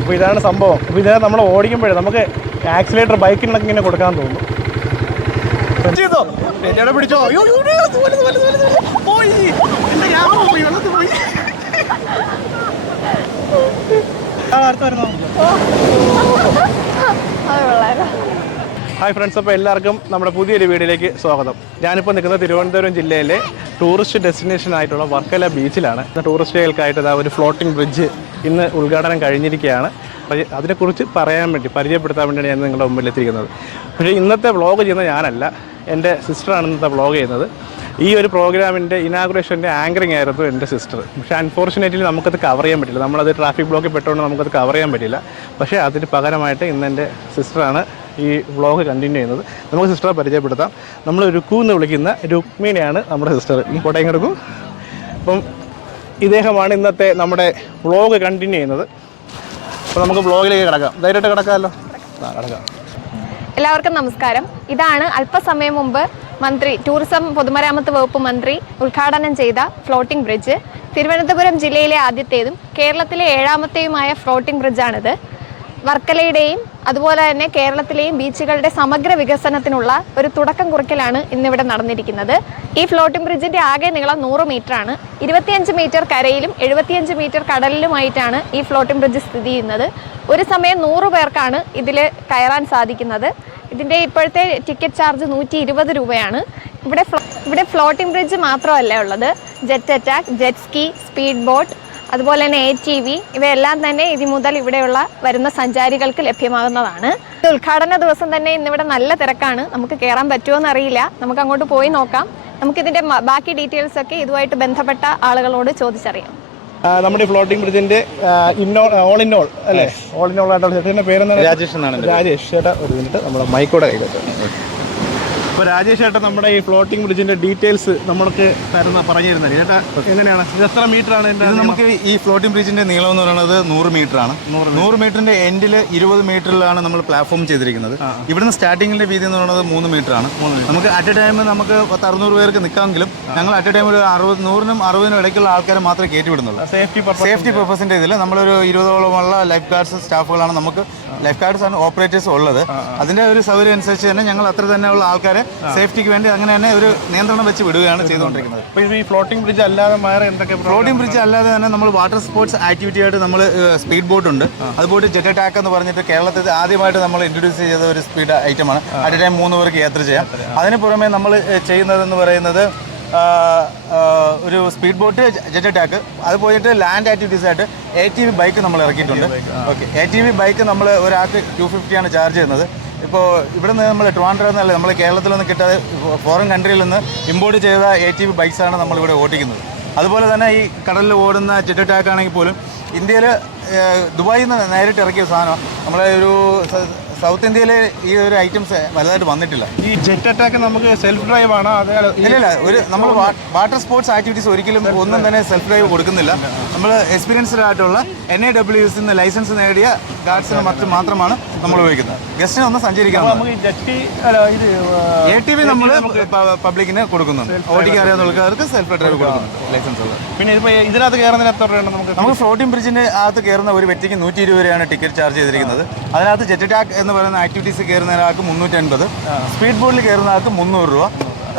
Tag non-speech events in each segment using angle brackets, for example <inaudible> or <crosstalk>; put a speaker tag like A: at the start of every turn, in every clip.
A: അപ്പോൾ ഇതാണ് സംഭവം അപ്പോൾ ഇതിനെ നമ്മൾ ഓടിക്കുമ്പോഴേ നമുക്ക് ആക്സിലേറ്റർ ബൈക്കിനൊക്കെ ഇങ്ങനെ കൊടുക്കാൻ തോന്നും ചെയ്തോ എന്നെ പിടിച്ചോ. പോയി എന്റെ ക്യാമറ പോയി വെള്ളത്തിൽ പോയി ആ, അടുത്ത് വരുന്നോ ഹായ് ഫ്രണ്ട്സ് അപ്പോൾ എല്ലാവർക്കും നമ്മുടെ പുതിയൊരു വീഡിയോയിലേക്ക് സ്വാഗതം. ഞാനിപ്പോൾ നിൽക്കുന്ന തിരുവനന്തപുരം ജില്ലയിലെ ടൂറിസ്റ്റ് ഡെസ്റ്റിനേഷൻ ആയിട്ടുള്ള വർക്കല ബീച്ചിലാണ്. ടൂറിസ്റ്റുകൾക്കായിട്ട് ഇതാ ഒരു ഫ്ലോട്ടിംഗ് ബ്രിഡ്ജ് ഇന്ന് ഉദ്ഘാടനം കഴിഞ്ഞിരിക്കുകയാണ്. അതിനെക്കുറിച്ച് പറയാൻ വേണ്ടി പരിചയപ്പെടുത്താൻ വേണ്ടിയാണ് ഞാൻ നിങ്ങളുടെ മുമ്പിൽ എത്തിയിരിക്കുന്നത്. പക്ഷേ ഇന്നത്തെ വ്ളോഗ് ചെയ്യുന്ന ഞാനല്ല എന്റെ സിസ്റ്ററാണ് ഇന്നത്തെ വ്ളോഗ് ചെയ്യുന്നത്. ഈ ഒരു പ്രോഗ്രാമിന്റെ ഇനാഗുറേഷന്റെ ആങ്കറിങ് ആയിരുന്നു എന്റെ സിസ്റ്റർ പക്ഷേ അൺഫോർച്ചുനേറ്റ്ലി നമുക്കത് കവർ ചെയ്യാൻ പറ്റില്ല. നമ്മളത് ട്രാഫിക് ബ്ലോക്കിൽ പെട്ടുകൊണ്ട് നമുക്കത് കവർ ചെയ്യാൻ പറ്റില്ല. പക്ഷേ അതിന് പകരമായിട്ട് ഇന്ന് എന്റെ സിസ്റ്ററാണ് ഈ വ്ളോഗ് കണ്ടിന്യൂ ചെയ്യുന്നത്. നമുക്ക് സിസ്റ്ററെ പരിചയപ്പെടുത്താം. നമ്മൾ രുക്കു എന്ന് വിളിക്കുന്ന രുക്മിണിയാണ് നമ്മുടെ സിസ്റ്റർ ഈ കോട്ടയം കിടക്കും അപ്പം ഇദ്ദേഹമാണ് ഇന്നത്തെ നമ്മുടെ വ്ളോഗ് കണ്ടിന്യൂ ചെയ്യുന്നത്. അപ്പോൾ നമുക്ക് വ്ളോഗിലേക്ക് കിടക്കാം. ധൈര്യമായിട്ട് കിടക്കാമല്ലോ? ആ കിടക്കാം.
B: എല്ലാവർക്കും നമസ്കാരം. ഇതാണ് അല്പസമയം മുമ്പ് മന്ത്രി ടൂറിസം പൊതുമരാമത്ത് വകുപ്പ് മന്ത്രി ഉദ്ഘാടനം ചെയ്ത ഫ്ലോട്ടിംഗ് ബ്രിഡ്ജ് തിരുവനന്തപുരം ജില്ലയിലെ ആദ്യത്തേതും കേരളത്തിലെ ഏഴാമത്തെയുമായ ഫ്ലോട്ടിംഗ് ബ്രിഡ്ജാണിത് വർക്കലയുടെയും അതുപോലെ തന്നെ കേരളത്തിലെയും ബീച്ചുകളുടെ സമഗ്ര വികസനത്തിനുള്ള ഒരു തുടക്കം കുറിക്കലാണ് ഇന്നിവിടെ നടന്നിരിക്കുന്നത്. ഈ ഫ്ലോട്ടിംഗ് ബ്രിഡ്ജിന്റെ ആകെ നീളം നൂറ് മീറ്റർ ആണ് ഇരുപത്തിയഞ്ച് മീറ്റർ കരയിലും എഴുപത്തിയഞ്ച് മീറ്റർ കടലിലുമായിട്ടാണ് ഈ ഫ്ലോട്ടിംഗ് ബ്രിഡ്ജ് സ്ഥിതി ചെയ്യുന്നത്. ഒരു സമയം നൂറ് പേർക്കാണ് ഇതിൽ കയറാൻ സാധിക്കുന്നത്. ഇതിന്റെ ഇപ്പോഴത്തെ ടിക്കറ്റ് ചാർജ് നൂറ്റി ഇരുപത് രൂപയാണ്. ഇവിടെ ഇവിടെ ഫ്ലോട്ടിംഗ് ബ്രിഡ്ജ് മാത്രമല്ല ഉള്ളത്. Jet attack jet ski speed boat അതുപോലെ തന്നെ എ ടി വി ഇവയെല്ലാം തന്നെ ഇനി മുതൽ ഇവിടെയുള്ള വരുന്ന സഞ്ചാരികൾക്ക് ലഭ്യമാകുന്നതാണ്. ഇത് ഉദ്ഘാടന ദിവസം തന്നെ ഇന്നിവിടെ നല്ല തിരക്കാണ്. നമുക്ക് കയറാൻ പറ്റുമോ എന്നറിയില്ല. നമുക്ക് അങ്ങോട്ട് പോയി നോക്കാം. നമുക്കിതിന്റെ ഇതിന്റെ ബാക്കി ഡീറ്റെയിൽസ് ഒക്കെ ഇതുമായിട്ട് ബന്ധപ്പെട്ട ആളുകളോട് ചോദിച്ചറിയാം.
A: നമ്മുടെ ഫ്ലോട്ടിംഗ് ബ്രിഡ്ജിന്റെ ഇന്നോ ഓൾ ഇൻ ഓൾ അല്ലേ? ഓൾ ഇൻ ഓൾ ആയിട്ടുള്ള ചേട്ടന്റെ പേരെന്താണ്?
C: രാജേഷ് എന്നാണ്
A: രാജേഷ് ചേട്ടാ ഒരു മിനിറ്റ് നമ്മുടെ മൈക്കോടെ കയ്യിലോട്ട് അപ്പോൾ രാജേഷ് ചേട്ടൻ നമ്മുടെ ഈ ഫ്ലോട്ടിംഗ് ബ്രിഡ്ജിന്റെ ഡീറ്റെയിൽസ് നമ്മൾക്ക് തരുന്ന പറഞ്ഞു തരുന്നത് ചേട്ടാ എങ്ങനെയാണ്? ഇത് എത്ര മീറ്റർ ആണ്
C: ഇത് നമുക്ക് ഈ ഫ്ലോട്ടിംഗ് ബ്രിഡ്ജിന്റെ നീളം എന്ന് പറയുന്നത് നൂറ് മീറ്റർ ആണ്. നൂറ് മീറ്ററിന്റെ എൻഡിൽ ഇരുപത് മീറ്ററിലാണ് നമ്മൾ പ്ലാറ്റ്ഫോം ചെയ്തിരിക്കുന്നത്. ഇവിടുന്ന് സ്റ്റാർട്ടിങ്ങിന്റെ വീതി എന്ന് പറയുന്നത് മൂന്ന് മീറ്റർ ആണ്. നമുക്ക് അറ്റ് എ ടൈം നമുക്ക് അറുന്നൂറ് പേർക്ക് നിൽക്കാമെങ്കിലും ഞങ്ങൾ അറ്റ് എ ടൈം ഒരു അറുപത് നൂറിനും അറുപതിനും ഇടയ്ക്കുള്ള ആൾക്കാരെ മാത്രമേ കയറ്റി വിടുന്നുള്ളൂ.
A: സേഫ്റ്റി
C: സേഫ്റ്റി പർപ്പസിന്റെ ഇതിൽ നമ്മളൊരു ഇരുപതോളമുള്ള ലൈഫ് ഗാർഡ്സ് സ്റ്റാഫുകളാണ് നമുക്ക് ലൈഫ് ഗാർഡ്സ് ആണ് ഓപ്പറേറ്റേഴ്സ് ഉള്ളത്. അതിന്റെ ഒരു സൗകര്യം അനുസരിച്ച് തന്നെ ഞങ്ങൾ അത്ര തന്നെയുള്ള ആൾക്കാരെ സേഫ്റ്റിക്ക് വേണ്ടി അങ്ങനെ തന്നെ ഒരു നിയന്ത്രണം വെച്ച് വിടുകയാണ് ചെയ്തുകൊണ്ടിരിക്കുന്നത്.
A: ഈ ഫ്ലോട്ടിംഗ് ബ്രിഡ്ജ് അല്ലാതെ വേറെ എന്തൊക്കെ
C: ഫ്ലോട്ടിംഗ് ബ്രിഡ്ജ് അല്ലാതെ തന്നെ നമ്മൾ വാട്ടർ സ്പോർട്സ് ആക്ടിവിറ്റി ആയിട്ട് നമ്മൾ സ്പീഡ് ബോട്ട് ഉണ്ട്. അതുപോലെ ജെറ്റ് അറ്റാക്ക് എന്ന് പറഞ്ഞിട്ട് കേരളത്തിൽ ആദ്യമായിട്ട് നമ്മൾ ഇൻട്രൊഡ്യൂസ് ചെയ്ത ഒരു സ്പീഡ് ഐറ്റമാണ് അറ്റ് എ ടൈം മൂന്ന് പേർക്ക് യാത്ര ചെയ്യാം. അതിന് പുറമെ നമ്മൾ ചെയ്യുന്നതെന്ന് പറയുന്നത് ഒരു സ്പീഡ് ബോട്ട് ജെറ്റ് അറ്റാക്ക് അത് പോയിട്ട് ലാൻഡ് ആക്ടിവിറ്റീസ് ആയിട്ട് എ ടി വി ബൈക്ക് നമ്മൾ ഇറക്കിയിട്ടുണ്ട്. Okay A T V bike നമ്മൾ ഒരാൾക്ക് ടു ഫിഫ്റ്റിയാണ് ചാർജ് ചെയ്യുന്നത്. ഇപ്പോൾ ഇവിടെ നിന്ന് നമ്മൾ ട്രിവാൻഡ്രം എന്നല്ല നമ്മൾ കേരളത്തിൽ നിന്ന് കിട്ടാതെ ഫോറിൻ കൺട്രിയിൽ നിന്ന് ഇമ്പോർട്ട് ചെയ്ത എ ടി വി ബൈക്സാണ് നമ്മളിവിടെ ഓടിക്കുന്നത്. അതുപോലെ തന്നെ ഈ കടലിൽ ഓടുന്ന ജെറ്റ് പോലും ഇന്ത്യയിൽ ദുബായിൽ നിന്ന് നേരിട്ട് ഇറക്കിയ സാധനം നമ്മളെ ഒരു സൗത്ത് ഇന്ത്യയിലെ ഈ ഒരു ഐറ്റംസ് വലുതായിട്ട് വന്നിട്ടില്ല.
A: ഈ ജെറ്റ് അറ്റാക്ക് നമുക്ക് സെൽഫ് ഡ്രൈവ് ആണ്? അതേ
C: ഇല്ല ഒരു നമ്മൾ വാട്ടർ സ്പോർട്സ് ആക്ടിവിറ്റീസ് ഒരിക്കലും ഒന്നും തന്നെ സെൽഫ് ഡ്രൈവ് കൊടുക്കുന്നില്ല. നമ്മൾ എക്സ്പീരിയൻസ്ഡ് ആയിട്ടുള്ള എൻ ഡബ്ല്യു എസ് ലൈസൻസ് നേടിയ ഗാർഡ്സിന് മറ്റ് മാത്രമാണ് നമ്മൾ ഉപയോഗിക്കുന്നത്. ഗസ്റ്റിന് ഒന്ന്
A: സഞ്ചരിക്കാം
C: എ ടി വി നമ്മൾ പബ്ലിക്കിന് കൊടുക്കുന്നുണ്ട്. ഓടിക്കാൻ അറിയാവുന്നവർക്ക് സെൽഫ് ഡ്രൈവ് കൊടുക്കുന്നുണ്ട്. ലൈസൻസ് ഉള്ളത്.
A: പിന്നെ ഇപ്പോൾ ഇതിനകത്ത് കയറുന്നതിന് എത്ര രൂപയാണ് നമുക്ക്?
C: നമുക്ക് ഫ്ലോട്ടിംഗ് ബ്രിഡ്ജിന്റെ അകത്ത് കയറുന്ന ഒരു വ്യക്തിക്ക് നൂറ്റി ഇരുപത് രൂപയാണ് ടിക്കറ്റ് ചാർജ് ചെയ്തിരിക്കുന്നത്. അതിനകത്ത് ജെറ്റ് അറ്റാക്ക് എന്ന് പറയുന്ന ആക്ടിവിറ്റീസ് കയറുന്ന ഒരാൾക്ക് മുന്നൂറ്റി അൻപത് സ്പീഡ് ബോട്ടിൽ കയറുന്ന ആൾക്ക് മുന്നൂറ് രൂപ.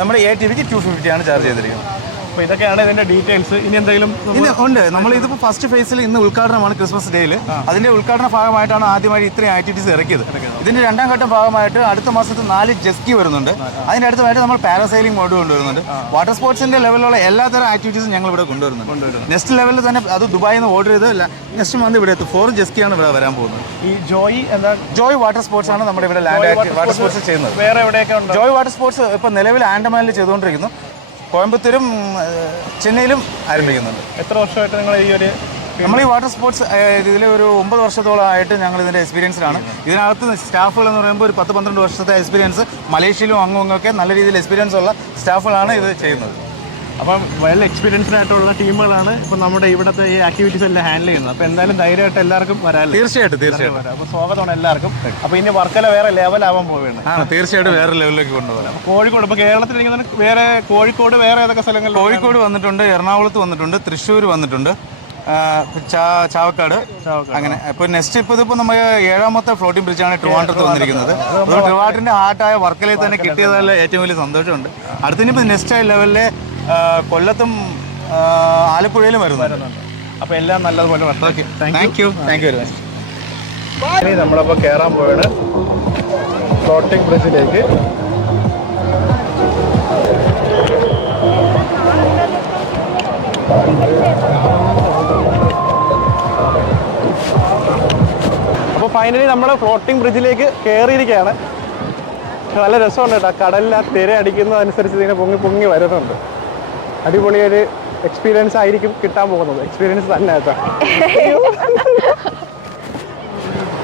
C: നമ്മുടെ എ ടി വിക്ക് ടു ഫിഫ്റ്റിയാണ് ചാർജ് ചെയ്തിരിക്കുന്നത്.
A: അപ്പോൾ ഇതൊക്കെയാണ് ഇതിന്റെ ഡീറ്റെയിൽസ്. ഇനി എന്തെങ്കിലും
C: ഇനി ഉണ്ട്. നമ്മൾ ഇതിപ്പോൾ ഫസ്റ്റ് ഫേസിൽ ഇന്ന് ഉദ്ഘാടനമാണ് ക്രിസ്മസ് ഡേയിൽ അതിന്റെ ഉദ്ഘാടന ഭാഗമായിട്ടാണ് ആദ്യമായി ഇത്രയും ആക്ടിവിറ്റീസ് ഇറക്കിയത്. ഇതിന്റെ രണ്ടാം ഘട്ടം ഭാഗമായിട്ട് അടുത്ത മാസത്തിൽ നാല് ജെസ്കി വരുന്നുണ്ട്. അതിന്റെ അടുത്തമായിട്ട് നമ്മൾ പാരാസൈലിംഗ് മോഡ് കൊണ്ടുവരുന്നുണ്ട്. വാട്ടർ സ്പോർട്സിന്റെ ലെവലിലുള്ള എല്ലാത്തരം ആക്ടിവിറ്റീസും ഞങ്ങൾ ഇവിടെ കൊണ്ടുവരുന്നുണ്ട്. നെക്സ്റ്റ് ലെവലിൽ തന്നെ അത് ദുബായിൽ നിന്ന് ഓർഡർ ചെയ്ത് നെക്സ്റ്റ് മന്ത് ഇവിടെ എത്തും. ഫോർ ജെസ്കിയാണ് ഇവിടെ വരാൻ പോകുന്നത്.
A: ഈ ജോയ് എന്താ?
C: ജോയ് വാട്ടർ സ്പോർട്സ് ആണ് നമ്മുടെ ഇവിടെ ലാൻഡ് വാട്ടർ സ്പോർട്സ് ചെയ്യുന്നത്.
A: വേറെ എവിടെയൊക്കെ
C: ജോയ് വാട്ടർ സ്പോർട്സ് ഇപ്പോൾ നിലവിൽ ആൻഡമാനിൽ ചെയ്തുകൊണ്ടിരിക്കുന്നു. കോയമ്പത്തൂരും ചെന്നൈയിലും ആരംഭിക്കുന്നുണ്ട്.
A: എത്ര വർഷമായിട്ട് നിങ്ങൾ ഈ ഒരു
C: നമ്മൾ ഈ വാട്ടർ സ്പോർട്സ് ഇതിൽ ഒരു ഒമ്പത് വർഷത്തോളമായിട്ട് ഞങ്ങൾ ഇതിന്റെ എക്സ്പീരിയൻസിലാണ് ഇതിനകത്ത് സ്റ്റാഫുകൾ എന്ന് പറയുമ്പോൾ ഒരു പത്ത് പന്ത്രണ്ട് വർഷത്തെ എക്സ്പീരിയൻസ് മലേഷ്യയിലും അങ്ങും ഇങ്ങൊക്കെ നല്ല രീതിയിൽ എക്സ്പീരിയൻസ് ഉള്ള സ്റ്റാഫുകളാണ് ഇത് ചെയ്യുന്നത്.
A: അപ്പം വെൽ എക്സ്പീരിയൻസ്ഡ് ആയിട്ടുള്ള ടീമുകളാണ് ഇപ്പം നമ്മുടെ ഇവിടുത്തെ ഈ ആക്ടിവിറ്റീസ് എല്ലാം ഹാൻഡിൽ ചെയ്യുന്നത്. അപ്പോൾ എന്തായാലും ധൈര്യമായിട്ട് എല്ലാവർക്കും വരാമല്ലോ
C: തീർച്ചയായിട്ടും തീർച്ചയായിട്ടും.
A: വരാം. അപ്പോൾ സ്വാഗതമാണ് എല്ലാവർക്കും. അപ്പോൾ ഇനി വർക്കല വേറെ ലെവലാവാൻ പോവുകയാണ്.
C: ആണ് തീർച്ചയായിട്ടും വേറെ ലെവലിലേക്ക് കൊണ്ടുപോകാം.
A: കോഴിക്കോട് ഇപ്പോൾ കേരളത്തിൽ വേറെ കോഴിക്കോട് വേറെ ഏതൊക്കെ സ്ഥലങ്ങളിൽ
C: കോഴിക്കോട് വന്നിട്ടുണ്ട് എറണാകുളത്ത് വന്നിട്ടുണ്ട് തൃശ്ശൂർ വന്നിട്ടുണ്ട്. ചാവക്കാട്. അങ്ങനെ ഇപ്പൊ നെക്സ്റ്റ് ഇപ്പൊ ഇതിപ്പോ നമ്മൾ ഏഴാമത്തെ ഫ്ലോട്ടിംഗ് ബ്രിഡ്ജാണ് ട്രിവാൻഡ്രത്ത് വന്നിരിക്കുന്നത്. അപ്പോൾ ഹാർട്ടായ വർക്കലയിൽ തന്നെ കിട്ടിയതല്ല ഏറ്റവും വലിയ സന്തോഷമുണ്ട്. അടുത്തിനിപ്പോ നെക്സ്റ്റ് ലെവലിലെ ആ, കൊല്ലത്തും ആലപ്പുഴയിലും വരുന്നു
A: അപ്പോൾ എല്ലാം നല്ലതുപോലെ.
C: Okay thank you thank you very much
A: ഇനി നമ്മളപ്പോൾ കയറാൻ പോവാണ്. ഫ്ലോട്ടിംഗ് ബ്രിഡ്ജിലേക്ക് അപ്പോൾ ഫൈനലി നമ്മൾ ഫ്ലോട്ടിംഗ് ബ്രിഡ്ജിലേക്ക് കയറിയിരിക്കുകയാണ് നല്ല രസമുണ്ട് കേട്ടോ. കടലിൽ ആ തിര അടിക്കുന്നതനുസരിച്ച് ഇതിനെ പൊങ്ങി പൊങ്ങി വരുന്നുണ്ട്. അടിപൊളിയൊരു എക്സ്പീരിയൻസ് ആയിരിക്കും കിട്ടാൻ പോകുന്നത്. എക്സ്പീരിയൻസ് തന്നെ കേട്ടോ.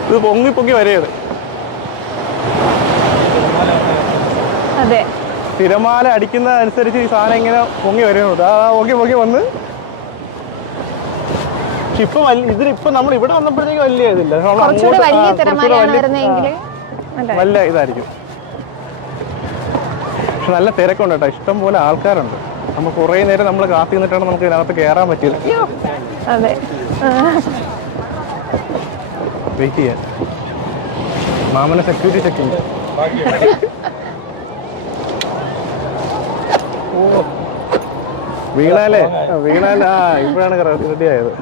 A: ഇത് പൊങ്ങി പൊങ്ങി വരെയത്
B: അതെ.
A: തിരമാല അടിക്കുന്നതനുസരിച്ച് ഈ സാധനം ഇങ്ങനെ പൊങ്ങി വരുന്നത് ആ പൊങ്ങി പൊങ്ങി വന്ന്. ഇപ്പൊ ഇതിലിപ്പോ നമ്മൾ ഇവിടെ വന്നപ്പോഴത്തേക്ക് വലിയ ഇതില്ല. നല്ല ഇതായിരിക്കും. പക്ഷെ നല്ല തിരക്കുണ്ട് കേട്ടോ. ഇഷ്ടം പോലെ ആൾക്കാരുണ്ട്. നമ്മൾ കുറേ നേരം നമ്മൾ കാത്തി നിന്നിട്ടാണ് നമുക്ക് ഇതിനകത്ത് കയറാൻ പറ്റിയത്.
B: അതെ.
A: വെയിറ്റ് ചെയ്യാൻ മാമനെ സെക്യൂരിറ്റി ചെക്കിങ് ഓ. വീണാലേ? വീണാലേ. ആ ഇപ്പോഴാണ് റെഡി ആയത്.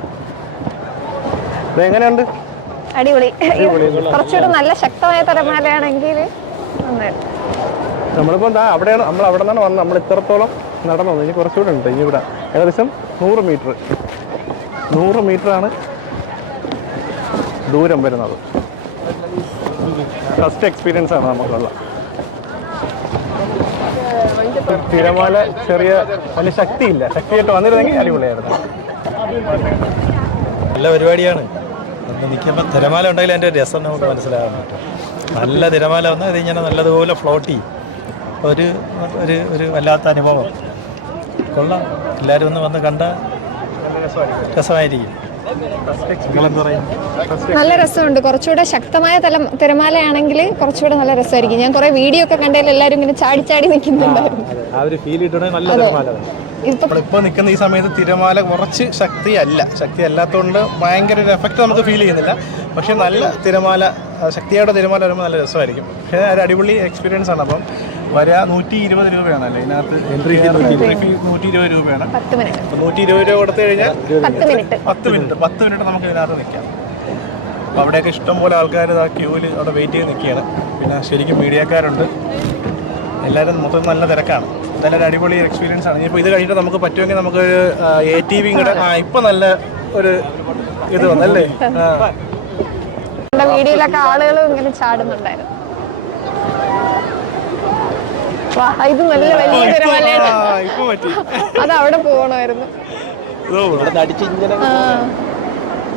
A: എങ്ങനെയുണ്ട്?
B: അടിപൊളി. കുറച്ചുകൂടെ നല്ല ശക്തമായ തരമാലയാണെങ്കിൽ
A: നമ്മളിപ്പോ എന്താ അവിടെയാണ് നമ്മൾ അവിടെ നിന്നാണ് വന്നത്. നമ്മൾ ഇത്രത്തോളം നടന്നത് ഇനി കുറച്ചുകൂടെ ഉണ്ട്. ഇനി ഇവിടെ ഏകദേശം നൂറ് മീറ്റർ. നൂറ് മീറ്ററാണ് ദൂരം വരുന്നത്. ഫസ്റ്റ് എക്സ്പീരിയൻസ് ആണ് നമുക്കുള്ള. തിരമാല ചെറിയ വലിയ ശക്തിയില്ല. ശക്തിയായിട്ട് വന്നിരുന്നെങ്കിൽ അടിപൊളിയായിരുന്നു.
D: നല്ല പരിപാടിയാണ്. നിൽക്കുമ്പോൾ തിരമാല ഉണ്ടെങ്കിൽ അതിന്റെ രസം നമുക്ക് മനസ്സിലാകാൻ പറ്റും. നല്ല തിരമാല വന്നാൽ ഇതിങ്ങനെ നല്ലതുപോലെ ഫ്ലോട്ട് ചെയ്യും ഒരു ഒരു ഒരു വല്ലാത്ത അനുഭവം. കൊള്ളാം. എല്ലാവരും ഒന്ന് വന്ന് കണ്ട രസമായിരിക്കും.
B: നല്ല രസമുണ്ട്. കുറച്ചുകൂടെ ശക്തമായ തല തിരമാലയാണെങ്കിൽ കുറച്ചുകൂടെ നല്ല രസമായിരിക്കും. ഞാൻ കുറെ വീഡിയോ ഒക്കെ കണ്ടതിൽ എല്ലാവരും ഇങ്ങനെ ചാടി ചാടി നിൽക്കുന്നുണ്ടായിരുന്നു.
D: വേണം.
B: ഇപ്പൊ
A: നിൽക്കുന്ന ഈ സമയത്ത് തിരമാല കുറച്ച് ശക്തിയല്ല. ശക്തി അല്ലാത്തതുകൊണ്ട് ഭയങ്കര ഒരു എഫക്റ്റ് നമുക്ക് ഫീൽ ചെയ്യുന്നില്ല. പക്ഷെ നല്ല തിരമാല ശക്തിയായിട്ട് ശക്തിയോടെ തിരമാല വരുമ്പോൾ നല്ല രസമായിരിക്കും. പക്ഷേ ഒരു അടിപൊളി എക്സ്പീരിയൻസ് ആണ്. അപ്പം വരിക നൂറ്റി ഇരുപത് രൂപയാണ് അല്ലേ ഇതിനകത്ത് എൻട്രി ഫീ നൂറ്റി ഇരുപത് രൂപയാണ്.
B: പത്ത് മിനിറ്റ്
A: അപ്പോൾ നൂറ്റി ഇരുപത് രൂപ കൊടുത്തു കഴിഞ്ഞാൽ
B: പത്ത് മിനിറ്റ്
A: പത്ത് മിനിറ്റ് നമുക്ക് ഇതിനകത്ത് നിൽക്കാം. അപ്പോൾ അവിടെയൊക്കെ ഇഷ്ടംപോലെ ആൾക്കാർ ആ ക്യൂവിൽ അവിടെ വെയിറ്റ് ചെയ്ത് നിൽക്കുകയാണ്. പിന്നെ ശരിക്കും മീഡിയക്കാരുണ്ട്. എല്ലാവരും മൊത്തം നല്ല തിരക്കാണ്. നല്ലൊരു അടിപൊളി എക്സ്പീരിയൻസ് ആണ്. ഇപ്പോൾ ഇത് കഴിഞ്ഞിട്ട് നമുക്ക് പറ്റുമെങ്കിൽ നമുക്ക് എ ടി വി കൂടെ ആ ഇപ്പം നല്ല ഒരു ഇത് വന്നല്ലേ? ആ.
B: വീഡിയോയിലൊക്കെ ആളുകളും ഇങ്ങനെ ചാടുന്നുണ്ടായിരുന്നു വാ ഇത് നല്ല വലിയ തിരമാലയാണ് അത് അവിടെ പോകണമായിരുന്നു.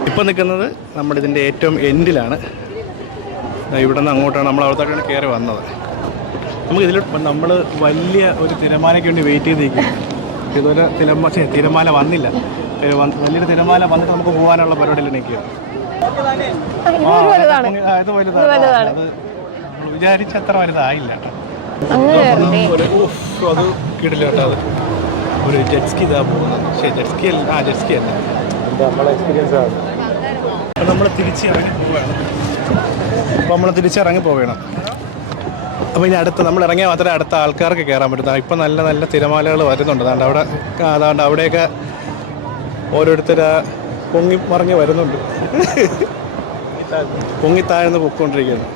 A: ഇപ്പൊ നിൽക്കുന്നത് നമ്മുടെ ഇതിന്റെ ഏറ്റവും എൻഡിലാണ്. ഇവിടെ നിന്ന് അങ്ങോട്ടാണ് നമ്മൾ അവിടത്തോട്ടാണ് കയറി വന്നത്. നമുക്ക് ഇതിൽ നമ്മൾ വലിയ ഒരു തിരമാലയ്ക്ക് വേണ്ടി വെയിറ്റ് ചെയ്ത് നിൽക്കും ഇതുവരെ തിരമാല തിരമാല വന്നില്ല. വലിയൊരു തിരമാല വന്നിട്ട് നമുക്ക് പോകാനുള്ള പരിപാടിയിൽ നിൽക്കുക
B: ഇത് വലുതാണ്.
A: അത് വിചാരിച്ചത്ര വലുതായില്ല. അത് കിടില്ല കേട്ടോ അത്. ഒരു ജെറ്റ്സ്കി ഇതാ പോകുന്നത്. ശരി ജെറ്റ്സ്കി അല്ല ആ ജെറ്റ്സ്കി അല്ല.
D: നമ്മളെ എക്സ്പീരിയൻസ് ആണ്
A: അപ്പോൾ നമ്മൾ തിരിച്ചിറങ്ങി പോവുകയാണ് അപ്പോൾ നമ്മൾ തിരിച്ചിറങ്ങി പോവുകയാണ് അപ്പോൾ ഇനി അടുത്ത നമ്മൾ ഇറങ്ങിയാൽ മാത്രമേ അടുത്ത ആൾക്കാർക്ക് കയറാൻ പറ്റൂ. ഇപ്പം നല്ല നല്ല തിരമാലകൾ വരുന്നുണ്ട്. അതാണ്ട് അവിടെ അതുകൊണ്ട് അതാണ്ട് അവിടെയൊക്കെ ഓരോരുത്തർ പൊങ്ങി മറിഞ്ഞ് വരുന്നുണ്ട്. <laughs> പൊങ്ങി താഴ്ന്ന് പൊയ്ക്കൊണ്ടിരിക്കുന്നു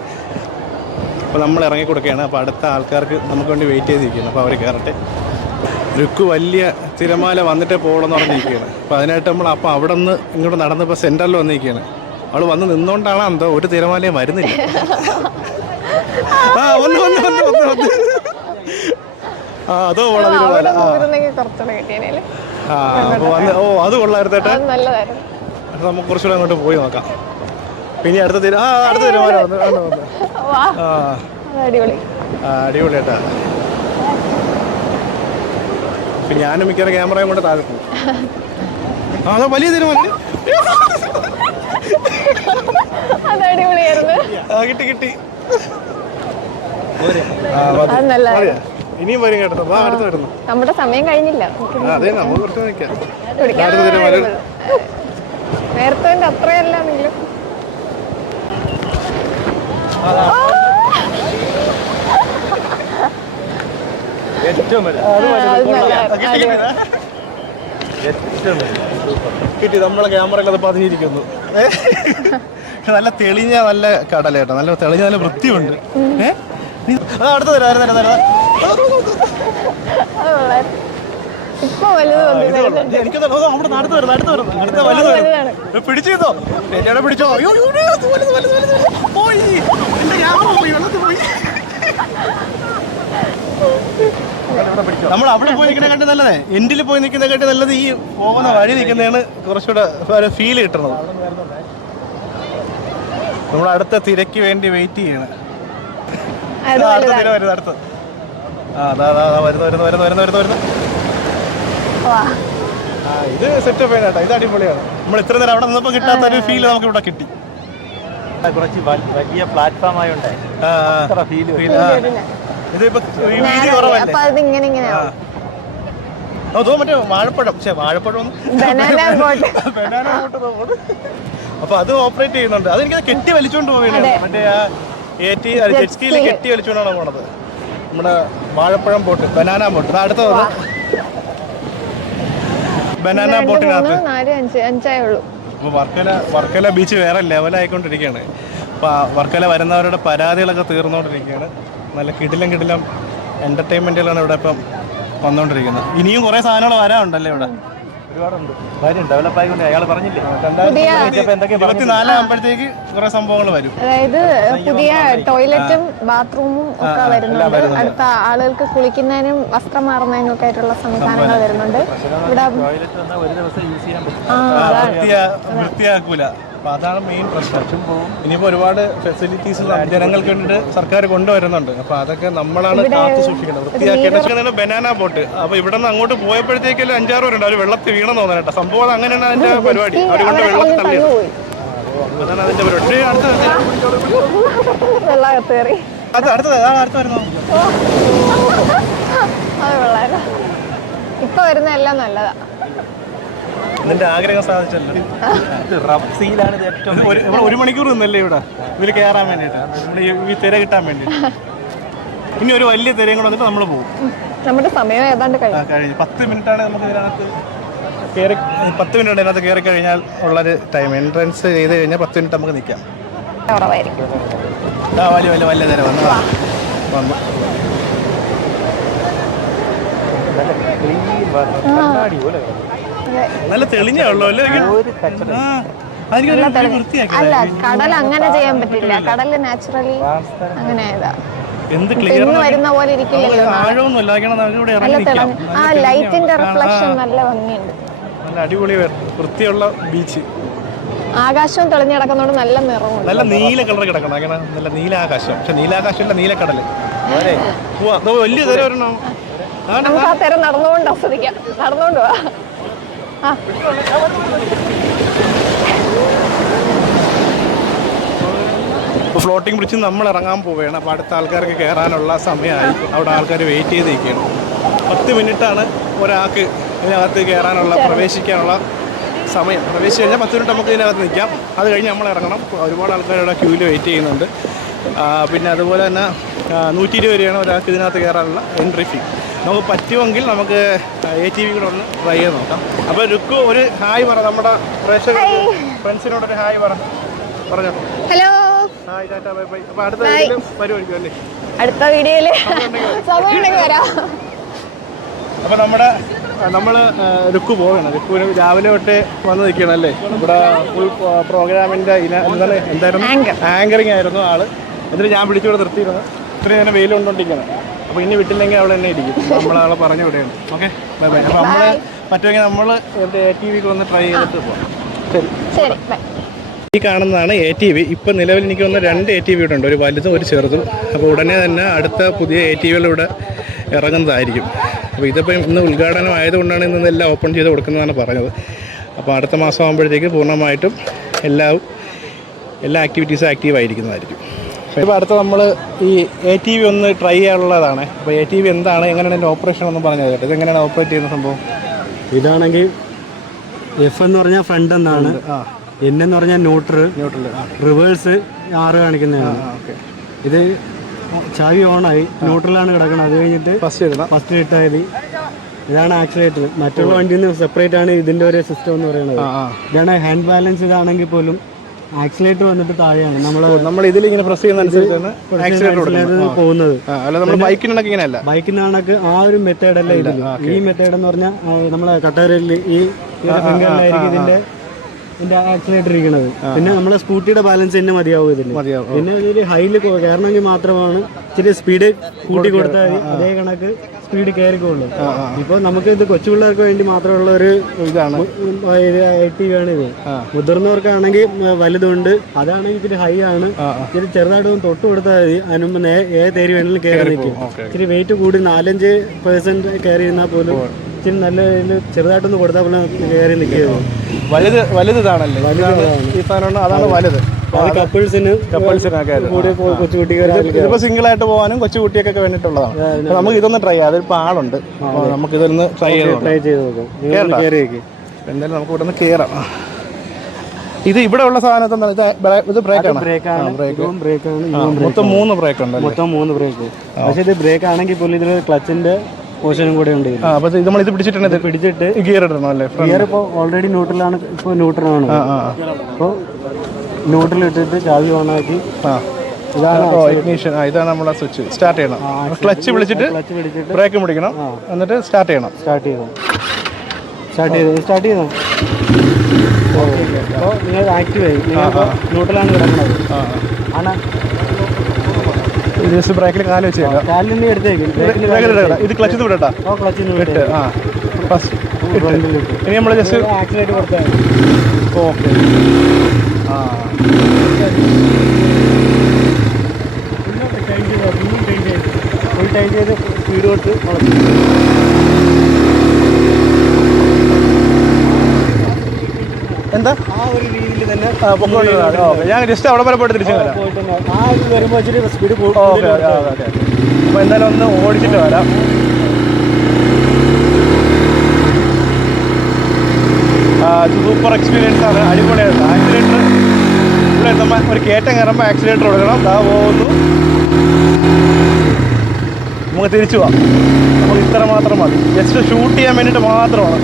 A: അപ്പോൾ നമ്മൾ ഇറങ്ങി കൊടുക്കുകയാണ് അപ്പോൾ അടുത്ത ആൾക്കാർക്ക് നമുക്ക് വേണ്ടി വെയിറ്റ് ചെയ്തിരിക്കുന്നു. അപ്പോൾ അവർ കയറട്ടെ ലുക്ക് വലിയ തിരമാല വന്നിട്ട് പോകണമെന്ന് പറഞ്ഞിരിക്കുകയാണ്. അപ്പോൾ അതിനായിട്ട് നമ്മൾ അപ്പോൾ അവിടെ നിന്ന് ഇങ്ങോട്ട് നടന്നപ്പോൾ സെന്ററിൽ വന്നിരിക്കുകയാണ്. അവൾ വന്ന് നിന്നുകൊണ്ടാണ് എന്തോ ഒരു തിരമാലയും വരുന്നില്ല. ആ ഒന്ന് ഒന്ന് ഒന്ന് ഒന്ന് ഒന്ന് ആ അതോ തിരമാല
B: അവിടെ
A: ആ. അപ്പോൾ വന്ന് ഓ അത് കൊള്ളായിരുന്നേട്ടാ നമുക്ക് കുറച്ചുകൂടെ അങ്ങോട്ട് പോയി നോക്കാം. പിന്നെ അടുത്ത തിര ആ അടുത്ത തിരമാല വന്നു വന്നു വന്നു. ആ.
B: അടിപൊളി.
A: ആ അപ്പൊ ഇപ്പം ഞാനും മിക്കവാറും ക്യാമറയും കൊണ്ട് താഴെ പോകും. ആ അതോ വലിയ തീരുമാനം.
B: അത് അടിപൊളിയായിരുന്നു.
A: ആ കിട്ടി കിട്ടി. ആ, മതി.
B: അത് നല്ലതായിരുന്നു
A: മതിയോ? ഇനിയും വരും കേട്ടോ. വാ അടുത്ത് വരുന്നു
B: നമ്മുടെ സമയം കഴിഞ്ഞില്ല.
A: ആ, അതെ നമ്മൾ കുറച്ച് നിൽക്കാം അടുത്ത
B: നേരത്തെ അത്രയല്ലാണെങ്കിലും
A: ഏറ്റവും. കിട്ടി നമ്മളെ ക്യാമറയിൽ അത് പതിയിരിക്കുന്നു നല്ല തെളിഞ്ഞ നല്ല കടലേട്ടോ നല്ല തെളിഞ്ഞ നല്ല വൃത്തിയുണ്ട്. ഏഹ് അടുത്ത തരാം അടുത്ത തരാം, തരാം.
B: ഇപ്പൊ വലുത് വന്നു
A: ഇത് കൊള്ളാം. ഇത് എനിക്ക് തോന്നുന്നു, അവിടെ അടുത്ത് വരുന്നു അടുത്ത് വരുന്നു അടുത്ത വലുത് വരുന്നു പിടിച്ചോ എന്നെ പിടിച്ചോ? അയ്യോ അയ്യോ, അയ്യോ, അത് വലുത്, വലുത്, വലുത്, വലുത്. പോയി. എന്റെ ക്യാമറ പോയി വെള്ളത്തിൽ പോയി. നമ്മൾ അവിടെ പോയി നിൽക്കുന്ന കണ്ടി നല്ലതേ. എൻഡിൽ പോയി നിൽക്കുന്ന കണ്ടി നല്ലത് ഈ പോകുന്ന വഴി നിൽക്കുന്നതാണ് കുറച്ചുകൂടെ ഫീൽ കിട്ടുന്നത്. നമ്മൾ അടുത്ത തിരക്ക് വേണ്ടി വെയിറ്റ് ചെയ്യണം. അടുത്ത തിര വരുന്നത് അടുത്ത്. ആ അതാ വരുന്നു വരുന്നു വരുന്നു വരുന്നു വരുന്നു വരുന്നു. ഇത് സെറ്റപ്പ് കേട്ടോ ഇത് അടിപൊളിയാണ്. നമ്മൾ ഇത്ര നേരം അവിടെ നിന്നപ്പോൾ കിട്ടാത്ത ഒരു ഫീൽ നമുക്ക് ഇവിടെ കിട്ടി.
D: കുറച്ച് വലിയ പ്ലാറ്റ്ഫോം ആയതുകൊണ്ടേ
A: ആ, ആ.
D: ഫീൽ
A: Feel, ആ. ഇതിപ്പോ ഈ വീതി
B: നേരെ
A: കുറവല്ലേ?
B: ഇങ്ങനെ ഇങ്ങനെ
A: ആ. ഓ തോ മറ്റേ വാഴപ്പഴം. പക്ഷേ വാഴപ്പഴം
B: ബനാന ബോട്ട്
A: ബനാന ബോട്ട് തോന്നുന്നു. അപ്പൊ അത് ഓപ്പറേറ്റ് ചെയ്യുന്നുണ്ട്. അതെനിക്ക് കെട്ടി വലിച്ചോണ്ട് പോവുകയാണ്.
B: അതെ.
A: മറ്റേ ആ ഏറ്റി ജെറ്റ് സ്കീയിൽ
B: ski.
A: കെട്ടി വലിച്ചോണ്ടാണ് പോണത്. നമ്മുടെ വാഴപ്പഴം ബോട്ട് ബനാന ബോട്ട് അടുത്ത അടുത്തത്. ബനാന ബോട്ടിനകത്ത്
B: മൂന്ന് നാല് അഞ്ച് അഞ്ചായേ ഉള്ളൂ
A: അപ്പോൾ വർക്കല വർക്കല ബീച്ച് വേറെ ലെവലായിക്കൊണ്ടിരിക്കുകയാണ് അപ്പോൾ വർക്കല വരുന്നവരുടെ പരാതികളൊക്കെ തീർന്നുകൊണ്ടിരിക്കുകയാണ്. നല്ല കിടിലം കിടിലം എന്റർടൈൻമെന്റുകളാണ് ഇവിടെ ഇപ്പം വന്നുകൊണ്ടിരിക്കുന്നത്. ഇനിയും കുറേ സാധനങ്ങൾ വരാനുണ്ടല്ലേ ഇവിടെ?
D: ഒരുപാടുണ്ട്. കാര്യം ഡെവലപ്പ് ആയിക്കൊണ്ട് അയാൾ പറഞ്ഞില്ലേ?
B: പുതിയ
A: ഇരുപത്തിനാലാം ആകുമ്പോഴത്തേക്ക് കുറേ സംഭവങ്ങൾ വരും.
B: അതായത് പുതിയ ടോയ്ലറ്റും ബാത്റൂമും ഒക്കെ വരുന്നുണ്ട്. അടുത്ത ആളുകൾക്ക് കുളിക്കുന്നതിനും വസ്ത്രം മാറുന്നതിനും ഒക്കെ ആയിട്ടുള്ള സംവിധാനങ്ങൾ വരുന്നുണ്ട്. ഇവിടെ
D: ടോയ്ലറ്റ് ഒരു ദിവസം യൂസ് ചെയ്യാൻ പറ്റും.
A: വൃത്തിയാക്കൂല. അപ്പൊ അതാണ് മെയിൻ പ്രശ്നം. ഇനിയിപ്പോ ഒരുപാട് ഫെസിലിറ്റീസ് ജനങ്ങൾക്ക് വേണ്ടിയിട്ട് സർക്കാർ കൊണ്ടുവരുന്നുണ്ട്. അപ്പോൾ അതൊക്കെ നമ്മളാണ് കാത്തു സൂക്ഷിക്കേണ്ടത്. വൃത്തിയാക്കേണ്ടത് ബനാന ബോട്ട് അപ്പോൾ ഇവിടെ നിന്ന് അങ്ങോട്ട് പോയപ്പോഴത്തേക്കല്ലേ അഞ്ചാറ് പേരുണ്ട്. അവർ വെള്ളത്തിൽ വീണെന്ന് തോന്നണം കേട്ടോ. സംഭവം അത് അങ്ങനെയാണ് അതിന്റെ പരിപാടി. അവർ കൊണ്ട് വെള്ളത്തിൽ
B: തള്ളിയത്.
A: അതാണ് പരിപാടി. അടുത്ത അത് അടുത്തത് അടുത്ത് വരുന്നു?
B: ഇപ്പൊ വരുന്ന എല്ലാം നല്ലതാ.
A: നിന്റെ ആഗ്രഹം സാധിച്ചല്ലോ.
D: ഇത് സീലാണ് ഇത് ഏറ്റവും
A: ഒരു ഇവിടെ ഒരു മണിക്കൂർ നിന്നല്ലേ ഇവിടെ? ഇതിൽ കയറാൻ വേണ്ടിയിട്ട്. ഈ- തിര കിട്ടാൻ വേണ്ടിയിട്ട്. ഇനി ഒരു വലിയ തിരയും കൂടെ വന്നിട്ട് നമ്മൾ പോകും
B: നമ്മുടെ സമയം ഏതാണ്ട് കഴിഞ്ഞു.
A: പത്ത് മിനിറ്റ് ആണ് നമുക്ക് ഇതിനകത്ത് കയറി പത്ത് മിനിറ്റ് ഉണ്ട് ഇതിനകത്ത് കയറി കഴിഞ്ഞാൽ ഉള്ളൊരു ടൈം എൻട്രൻസ് ചെയ്ത് കഴിഞ്ഞാൽ പത്ത് മിനിറ്റ് നമുക്ക് നിൽക്കാം വലിയ വലിയ വലിയ നേരം വന്നു. വന്നു.
D: ക്ലീൻ കണ്ണാടി പോലെ.
A: നല്ല തെളിഞ്ഞേ ഉള്ളൂ അല്ലേ?
B: അല്ല കടൽ അങ്ങനെ ചെയ്യാൻ പറ്റില്ല. കടൽ നാച്ചുറലി അങ്ങനെ ആയതാ വരുന്ന പോലെ ഇരിക്കില്ലല്ലോ ആ ലൈറ്റിന്റെ റിഫ്ലക്ഷൻ നല്ല ഭംഗിയുണ്ട്.
A: നല്ല അടിപൊളി വൃത്തിയുള്ള ബീച്ച്
B: ആകാശവും തെളിഞ്ഞു കിടക്കുന്നോണ്ട് നല്ല നിറമുണ്ട്
A: നല്ല നീല കളർ കിടക്കണം. അങ്ങനെ നല്ല നീലാകാശം. പക്ഷെ നീലാകാശമല്ല നീലക്കടൽ പോരെ പോവാ. ദോ വലിയ തരം വരണം
B: നമുക്ക് ആ തരം നടന്നുകൊണ്ട്? ആസ്വദിക്കാം നടന്നുകൊണ്ട്? പോവാ
A: ഫ്ലോട്ടിംഗ് ബ്രിഡ്ജിൽ നമ്മൾ ഇറങ്ങാൻ പോവുകയാണ്. അപ്പോൾ അടുത്ത ആൾക്കാർക്ക് കയറാനുള്ള സമയമായി. അവിടെ ആൾക്കാർ വെയിറ്റ് ചെയ്ത് നിൽക്കുകയാണ് പത്ത് മിനിറ്റാണ് ഒരാൾക്ക് ഇതിനകത്ത് കയറാനുള്ള പ്രവേശിക്കാനുള്ള സമയം. പ്രവേശിച്ച് കഴിഞ്ഞാൽ പത്ത് മിനിറ്റ് നമുക്ക് ഇതിനകത്ത് നിൽക്കാം. അത് കഴിഞ്ഞ് നമ്മൾ ഇറങ്ങണം. ഒരുപാട് ആൾക്കാർ ഇവിടെ ക്യൂവിൽ വെയിറ്റ് ചെയ്യുന്നുണ്ട്. പിന്നെ അതുപോലെ തന്നെ നൂറ്റി ഇരുപത് രൂപയാണ് ഒരാൾക്ക് ഇതിനകത്ത് കയറാനുള്ള എൻട്രി ഫീ നമുക്ക് പറ്റുമെങ്കിൽ നമുക്ക് എ ടി വി കൂടെ ഒന്ന് ട്രൈ ചെയ്ത് നോക്കാം. അപ്പോൾ രുക്കു ഒരു ഹായ് പറ നമ്മുടെ പ്രേക്ഷകർ ഫ്രണ്ട്സിനോടൊരു ഹായ് പറ. പറഞ്ഞോ.
B: Hello
A: hi tata bye bye. അപ്പോൾ അടുത്ത വീഡിയോയിൽ വരുമായിരിക്കും അല്ലേ?
B: അടുത്ത വീഡിയോയിൽ സമയം ഉണ്ടെങ്കിൽ വരാം.
A: അപ്പോൾ നമ്മുടെ നമ്മൾ രുക്കു പോവുകയാണ്. രുക്കുവിന് രാവിലെ തൊട്ട് വന്ന് നിൽക്കണം അല്ലേ? ഇവിടെ ഫുൾ പ്രോഗ്രാമിന്റെ ഇന എന്താണ് എന്തായിരുന്നു? ആങ്കറിങ് ആയിരുന്നു ആൾ. എന്നിട്ട് ഞാൻ വിളിച്ചുകൂടെ നിർത്തിയിരുന്നു. ഇത്രയും നേരം വെയിൽ കൊണ്ടോണ്ടിരിക്കണം അപ്പോൾ ഇനി വിട്ടില്ലെങ്കിൽ അവിടെ തന്നെ ഇരിക്കും. നമ്മളാളെ പറഞ്ഞു വിടുകയാണ്. ഓക്കെ. ബൈ ബൈ അപ്പോൾ നമ്മൾ പറ്റുമെങ്കിൽ നമ്മൾ എ ടി വിക്ക് ഒന്ന് ട്രൈ ചെയ്തിട്ട് പോകാം ശരി.
B: ശരി. ബൈ
A: ഈ കാണുന്നതാണ് എ ടി വി ഇപ്പം നിലവിൽ എനിക്ക് വന്ന രണ്ട് എ ടി വി ഇവിടെ ഉണ്ട്. ഒരു വലുതും ഒരു ചെറുതും. അപ്പോൾ ഉടനെ തന്നെ അടുത്ത പുതിയ എ ടി വികൾ ഇവിടെ ഇറങ്ങുന്നതായിരിക്കും. അപ്പോൾ ഇതിപ്പോൾ ഇന്ന് ഉദ്ഘാടനം ആയതുകൊണ്ടാണ് ഇന്ന് എല്ലാം ഓപ്പൺ ചെയ്ത് കൊടുക്കുന്നതാണ് പറഞ്ഞത്. അപ്പോൾ അടുത്ത മാസം ആകുമ്പോഴത്തേക്ക് പൂർണമായിട്ടും എല്ലാ എല്ലാ ആക്ടിവിറ്റീസും ആക്റ്റീവ് ആയിരിക്കുന്നതായിരിക്കും. ഇപ്പോൾ അടുത്ത നമ്മൾ ഈ എ ടി വി ഒന്ന് ട്രൈ ചെയ്യാനുള്ളതാണ്. അപ്പോൾ എ ടി വി എന്താണ്? എങ്ങനെയാണ് ഓപ്പറേഷൻ ഒന്ന് പറഞ്ഞു തരട്ടെ. ഇത് എങ്ങനെയാണ് ഓപ്പറേറ്റ് ചെയ്യുന്ന സംഭവം?
E: ഇതാണെങ്കിൽ എഫ് എന്ന് പറഞ്ഞാൽ ഫ്രണ്ട് എന്നാണ്. എൻ എന്ന് പറഞ്ഞാൽ ന്യൂട്രൽ
A: ന്യൂട്രൽ
E: റിവേഴ്സ് ആറ് കാണിക്കുന്നതാണ്. ഇത് ചാവി ഓണായി ന്യൂട്രലാണ് കിടക്കുന്നത് അത് കഴിഞ്ഞിട്ട്
A: ഫസ്റ്റ്
E: ഫസ്റ്റ് ഇട്ടാൽ ഇതാണ് ആക്സിലേറ്റർ മറ്റുള്ള വണ്ടിയിൽ നിന്ന് സെപ്പറേറ്റ് ആണ് ഇതിന്റെ ഒരു സിസ്റ്റം എന്ന് പറയുന്നത്. ഇതാണ് ഹാൻഡ് ബാലൻസ് ഇതാണെങ്കിൽ പോലും ആക്സിലേറ്റർ വന്നിട്ട് താഴെയാണ്. നമ്മൾ
A: നമ്മൾ ഇതിൽ ഇങ്ങനെ പ്രസ് ചെയ്യുന്ന അനുസരിച്ചാണ് ആക്സിലേറ്റർ
E: പോകുന്നത്.
A: അല്ല നമ്മൾ ബൈക്കിനൊക്കെ ഇങ്ങനെയല്ല.
E: ബൈക്കിന് കണക്ക് ആ ഒരു മെത്തേഡ് അല്ല ഇതിൽ ഈ മെത്തേഡ് എന്ന് പറഞ്ഞാൽ നമ്മളെ കട്ടേറിൽ ഈ ഫിംഗറിലായിരിക്കും ഇതിന്റെ ഇതിന്റെ ആക്സിലേറ്റർ ഇരിക്കുന്നത് പിന്നെ നമ്മളെ സ്കൂട്ടിയുടെ ബാലൻസ് തന്നെ മതിയാവും ഇതിന് പിന്നെ ഇതിൽ ഹൈയിൽ കയറണമെങ്കിൽ മാത്രമാണ് ഇച്ചിരി സ്പീഡ് കൂട്ടി കൊടുത്താൽ അതേ കണക്ക് സ്പീഡ് കയറിക്കോളൂ. ഇപ്പോൾ നമുക്ക് ഇത് കൊച്ചു പിള്ളേർക്ക് വേണ്ടി മാത്രമുള്ള ഒരു
A: ഇതാണ്.
E: ആണ് ഇത് മുതിർന്നവർക്കാണെങ്കിൽ വലുതുണ്ട്. അതാണെങ്കിൽ ഇച്ചിരി ഹൈ ആണ്. ഇച്ചിരി ചെറുതായിട്ട് ഒന്ന് തൊട്ട് കൊടുത്താൽ മതി. അതിന് മുമ്പ് ഏത് തേരി വേണമെങ്കിലും കയറി നിൽക്കും ഇച്ചിരി വെയിറ്റ് കൂടി നാലഞ്ച് പേഴ്സന്റ് കയറി ഇരുന്നാൽ പോലും ഇച്ചിരി നല്ല ചെറുതായിട്ടൊന്ന് കൊടുത്താൽ പോലും കയറി നിൽക്കുന്നു
A: വലുത് വലുത് ഇതാണല്ലേ വലുതാണ്. ഈ സാധനമാണ്. അതാണ് വലുത്.
E: കപ്പിൾസിന്
A: കപ്പിൾസിനൊക്കെ
E: കൂടി കൊച്ചു
A: ഇതിപ്പോ സിംഗിൾ ആയിട്ട് പോകാനും കൊച്ചു കുട്ടിയൊക്കെ വേണ്ടിയിട്ടുള്ളതാണ്. നമുക്ക് ഇതൊന്ന് ട്രൈ ചെയ്യാം. അതിപ്പോ ആളുണ്ട് നമുക്ക് ഇതൊന്ന് ട്രൈ ചെയ്ത്
E: ട്രൈ ചെയ്ത് നോക്കാം.
A: എന്തായാലും നമുക്ക് ഇവിടെ നിന്ന് കയറാം ഇത് ഇവിടെ ഉള്ള സാധനം? ഇത് ബ്രേക്ക് ആണ്. ബ്രേക്കാണ് മൊത്തം മൂന്ന് ബ്രേക്ക് ഉണ്ട്
E: മൊത്തം മൂന്ന് ബ്രേക്ക് പക്ഷേ ഇത് ബ്രേക്ക് ആണെങ്കിൽ പോലും ഇതിൽ ക്ലച്ചിന്റെ പോർഷനും കൂടെ ഉണ്ട്.
A: ആ അപ്പൊ ഇത് നമ്മൾ ഇത് പിടിച്ചിട്ടുണ്ട്
E: പിടിച്ചിട്ട്
A: ഗിയർ ഇടണം അല്ലേ?
E: ഗിയർ ഇപ്പോൾ ഓൾറെഡി ന്യൂട്രലാണ് ഇപ്പോൾ ന്യൂട്രലാണ് അപ്പോൾ ന്യൂട്രൽ ഇട്ടിട്ട് ചാവി ഓണാക്കി
A: ആ.
E: ഇതാണ്
A: ഇഗ്നീഷൻ ആ ഇതാണ് നമ്മളെ സ്വിച്ച് സ്റ്റാർട്ട് ചെയ്യണം. ക്ലച്ച്
E: വിളിച്ചിട്ട്
A: ബ്രേക്ക് പിടിക്കണം. എന്നിട്ട് സ്റ്റാർട്ട് ചെയ്യണം.
E: സ്റ്റാർട്ട് ചെയ്യണം. സ്റ്റാർട്ട് ചെയ്തു സ്റ്റാർട്ട് ചെയ്തു? അപ്പോൾ നിങ്ങൾ ആക്റ്റീവ് ആയി. ന്യൂട്രലാണ് കിടക്കുന്നത്. ആണ്.
A: ജസ്റ്റ് ബ്രേക്കിൽ കാൽ വെച്ച് കേൾക്കാം
E: കാലിൽ നിന്ന് എടുത്തേക്ക്.
A: ഇത് ക്ലച്ച് ഇത് വിടട്ടാ.
E: ക്ലച്ചിൽ നിന്ന്
A: ആ. ഫസ്റ്റ് ഇനി നമ്മൾ ജസ്റ്റ്
E: ആക്സിലേറ്റ് കൊടുത്താൽ
A: ഓക്കെ. ആ.
E: ഫുൾ ടൈം ചെയ്ത് സ്പീഡ് കൊടുത്ത്
A: എന്താ
E: ആ ഒരു
A: ഞാൻ ജസ്റ്റ് അവിടെ വരെ പോയിട്ട് തിരിച്ചു ഓക്കെ അപ്പോൾ എന്തായാലും ഒന്ന് ഓടിച്ചിട്ട് വരാം. സൂപ്പർ എക്സ്പീരിയൻസ് ആണ്. അടിപൊളിയായിരുന്നു ആക്സിലേറ്റർ ഇവിടെ നമ്മൾ ഒരു കയറ്റം കയറുമ്പോൾ ആക്സിലേറ്റർ കൊടുക്കണം. ദാ പോകുന്നു. നമുക്ക് തിരിച്ചു പോവാം. നമുക്ക് ഇത്ര മാത്രം മതി. ജസ്റ്റ് ഷൂട്ട് ചെയ്യാൻ വേണ്ടിയിട്ട് മാത്രമാണ്.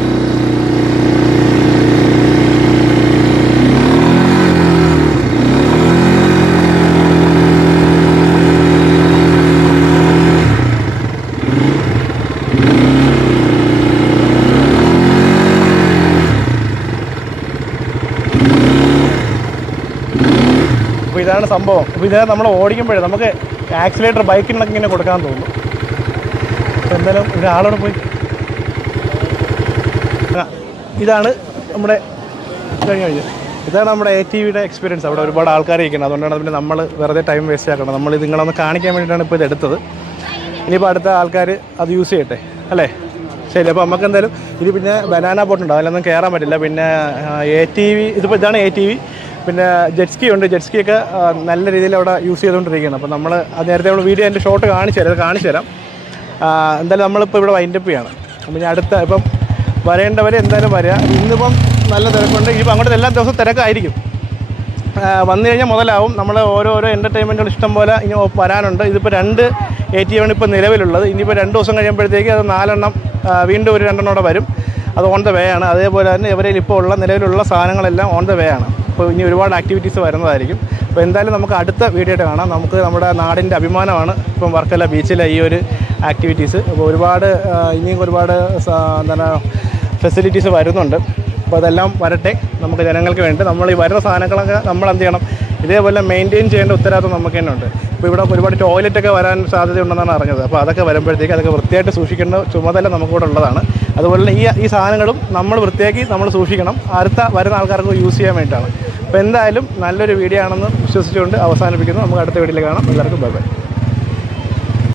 A: സംഭവം. അപ്പോൾ ഇതിനെ നമ്മൾ ഓടിക്കുമ്പോഴേ നമുക്ക് ആക്സിലേറ്റർ ബൈക്കിനൊക്കെ ഇങ്ങനെ കൊടുക്കാൻ തോന്നും. അപ്പോൾ എന്തായാലും ഒരാളോട് പോയി. ഇതാണ് നമ്മുടെ കഴിഞ്ഞ കഴിഞ്ഞ് ഇതാണ് നമ്മുടെ എ ടി വിയുടെ എക്സ്പീരിയൻസ് അവിടെ ഒരുപാട് ആൾക്കാർ ഇരിക്കുന്നത് അതുകൊണ്ടാണ് പിന്നെ നമ്മൾ വെറുതെ ടൈം വേസ്റ്റ് ആക്കണം നമ്മൾ ഇത് നിങ്ങളൊന്ന് കാണിക്കാൻ വേണ്ടിയിട്ടാണ് ഇപ്പോൾ ഇത് എടുത്തത്. ഇനിയിപ്പോൾ അടുത്ത ആൾക്കാർ അത് യൂസ് ചെയ്യട്ടെ. അല്ലേ? ശരി അപ്പോൾ നമുക്ക് എന്തായാലും ഇത് പിന്നെ ബനാന ബോട്ടുണ്ട് അതിലൊന്നും കയറാൻ പറ്റില്ല. പിന്നെ എ ടി വി ഇതിപ്പോൾ ഇതാണ് എ ടി വി പിന്നെ ജെറ്റ്സ്കി ഉണ്ട്. ജെറ്റ്സ്കി ഒക്കെ നല്ല രീതിയിൽ അവിടെ യൂസ് ചെയ്തുകൊണ്ടിരിക്കുകയാണ്. അപ്പോൾ നമ്മൾ അത് നേരത്തെ നമ്മൾ വീഡിയോ എന്റെ ഷോട്ട് കാണിച്ചു തരാം. അത് കാണിച്ചു തരാം. എന്തായാലും നമ്മളിപ്പോൾ ഇവിടെ വൈൻഡപ്പ് ചെയ്യാണ്. അപ്പോൾ ഞാൻ അടുത്ത ഇപ്പം വരേണ്ടവർ എന്തായാലും വരിക ഇന്നിപ്പം നല്ല തിരക്കുണ്ട്. ഇനിയിപ്പോൾ അങ്ങോട്ട് എല്ലാ ദിവസവും തിരക്കായിരിക്കും. വന്നു കഴിഞ്ഞാൽ മുതലാവും. നമ്മൾ ഓരോരോ എന്റർടൈൻമെന്റുകൾ ഇഷ്ടം പോലെ ഇനി വരാനുണ്ട്. ഇതിപ്പോൾ രണ്ട് എ ടി എമാണ് ഇപ്പോൾ നിലവിലുള്ളത്. ഇനിയിപ്പോൾ രണ്ട് ദിവസം കഴിയുമ്പോഴത്തേക്ക് അത് നാലെണ്ണം വീണ്ടും ഒരു രണ്ടെണ്ണം കൂടെ വരും. അത് ഓൺ ദ വേ ആണ്. അതേപോലെ തന്നെ ഇവരിൽ ഇപ്പോൾ ഉള്ള നിലവിലുള്ള സാധനങ്ങളെല്ലാം ഓൺ ദ വേ ആണ്. അപ്പോൾ ഇനി ഒരുപാട് ആക്ടിവിറ്റീസ് വരുന്നതായിരിക്കും. അപ്പോൾ എന്തായാലും നമുക്ക് അടുത്ത വീഡിയോ കാണാം. നമുക്ക് നമ്മുടെ നാടിന്റെ അഭിമാനമാണ് ഇപ്പം വർക്കല ബീച്ചിലെ ഈ ഒരു ആക്ടിവിറ്റീസ് അപ്പോൾ ഒരുപാട് ഇനിയും ഒരുപാട് എന്താണ് ഫെസിലിറ്റീസ് വരുന്നുണ്ട്. അപ്പോൾ അതെല്ലാം വരട്ടെ. നമുക്ക് ജനങ്ങൾക്ക് വേണ്ടി. നമ്മൾ ഈ വരുന്ന സാധനങ്ങളൊക്കെ നമ്മൾ എന്ത് ചെയ്യണം? ഇതേപോലെ മെയിന്റെയിൻ ചെയ്യേണ്ട ഉത്തരവാദിത്വം നമുക്ക് തന്നെ ഉണ്ട്. ഇപ്പോൾ ഇവിടെ ഒരുപാട് ടോയ്ലറ്റൊക്കെ വരാൻ സാധ്യതയുണ്ടെന്നാണ് അറിഞ്ഞത്. അപ്പോൾ അതൊക്കെ വരുമ്പോഴത്തേക്ക് അതൊക്കെ വൃത്തിയായിട്ട് സൂക്ഷിക്കേണ്ട ചുമതല നമുക്കിവിടെ ഉള്ളതാണ്. അതുപോലെ തന്നെ ഈ ഈ സാധനങ്ങളും നമ്മൾ വൃത്തിയാക്കി നമ്മൾ സൂക്ഷിക്കണം. അടുത്ത വരുന്ന ആൾക്കാർക്ക് യൂസ് ചെയ്യാൻ വേണ്ടിയിട്ടാണ്. അപ്പോൾ എന്തായാലും നല്ലൊരു വീഡിയോ ആണെന്ന് വിശ്വസിച്ചുകൊണ്ട് അവസാനിപ്പിക്കുന്നു. നമുക്ക് അടുത്ത വീഡിയോയിൽ കാണാം. എല്ലാവർക്കും ബൈ ബൈ.